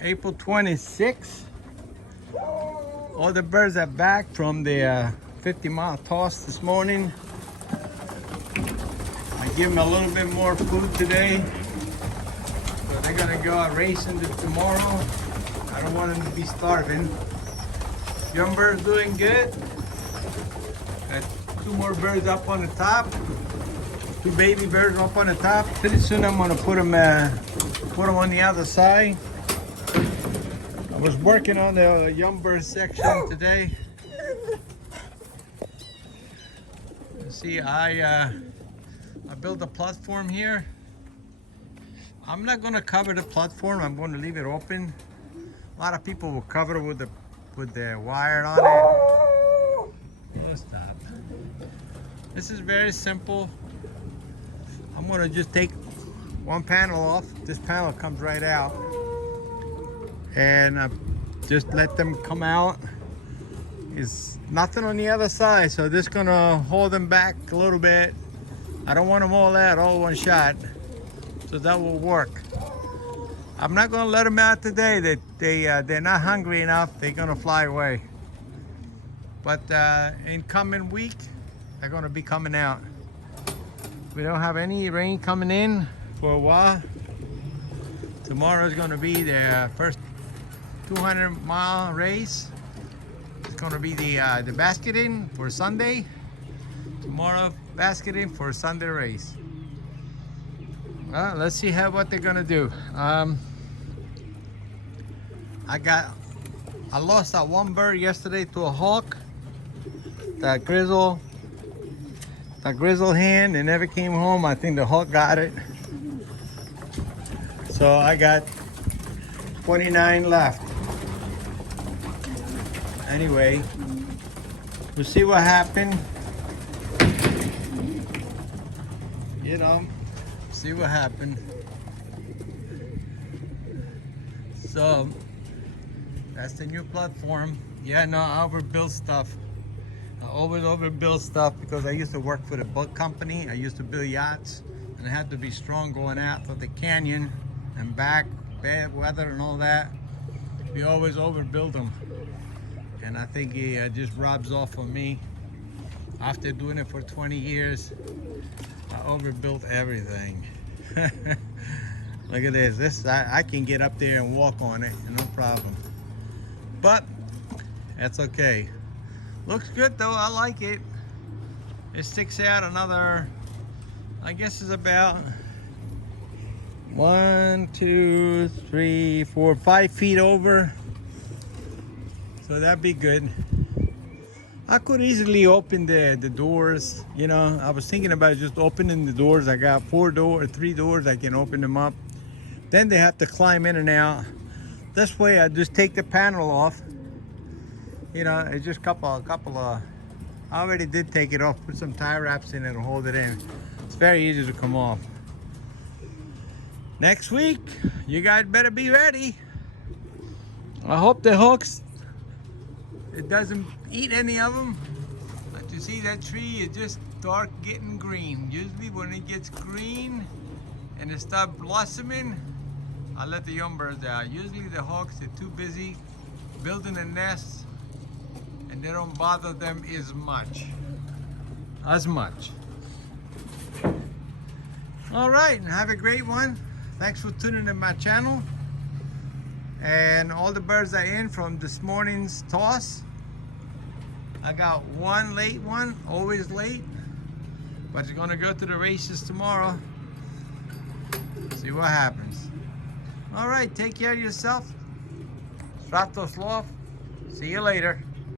April 26th. All the birds are back from the 50-mile toss this morning. I give them a little bit more food today. So they're gonna go out racing tomorrow. I don't want them to be starving. Young birds doing good. Got two more birds up on the top. Two baby birds up on the top. Pretty soon I'm gonna put them on the other side. I was working on the young bird section today. See, I built a platform here. I'm not gonna cover the platform. I'm going to leave it open. A lot of people will cover it with the wire on it. Oh, stop. This is very simple. I'm gonna just take one panel off. This panel comes right out. And just let them come out. There's nothing on the other side, so just gonna hold them back a little bit. I don't want them all out, all one shot, so that will work. I'm not gonna let them out today. They're not hungry enough. They're gonna fly away. But in coming week, they're gonna be coming out. We don't have any rain coming in for a while. Tomorrow is gonna be the first 200-mile race. It's gonna be the basketing for Sunday. Tomorrow, basketing for Sunday race. Well, let's see what they're gonna do. I lost that one bird yesterday to a hawk. That grizzle hen, it never came home. I think the hawk got it. So I got 29 left. Anyway, we'll see what happened. You know, see what happened. So that's the new platform. Yeah, no, I overbuilt stuff. I always overbuild stuff because I used to work for the boat company. I used to build yachts, and I had to be strong going out for the canyon and back, bad weather and all that. We always overbuild them. And I think it just rubs off on me. After doing it for 20 years, I overbuilt everything. Look at this. I can get up there and walk on it, no problem. But that's okay. Looks good though, I like it. It sticks out another, I guess it's about 1, 2, 3, 4, 5 feet over. So that'd be good. I could easily open the doors. You know, I was thinking about just opening the doors. I got 3 doors. I can open them up. Then they have to climb in and out. This way, I just take the panel off. You know, it's just couple of. I already did take it off. Put some tie wraps in it and hold it in. It's very easy to come off. Next week, you guys better be ready. I hope the hawks, it doesn't eat any of them. But you see that tree is just dark getting green. Usually when it gets green and it starts blossoming, I let the young birds out. Usually the hawks are too busy building a nest and they don't bother them as much. All right, have a great one. Thanks for tuning in my channel. And all the birds are in from this morning's toss. I got one late one, always late, but it's gonna go to the races tomorrow. See what happens. All right, take care of yourself. Stratos Love. See you later.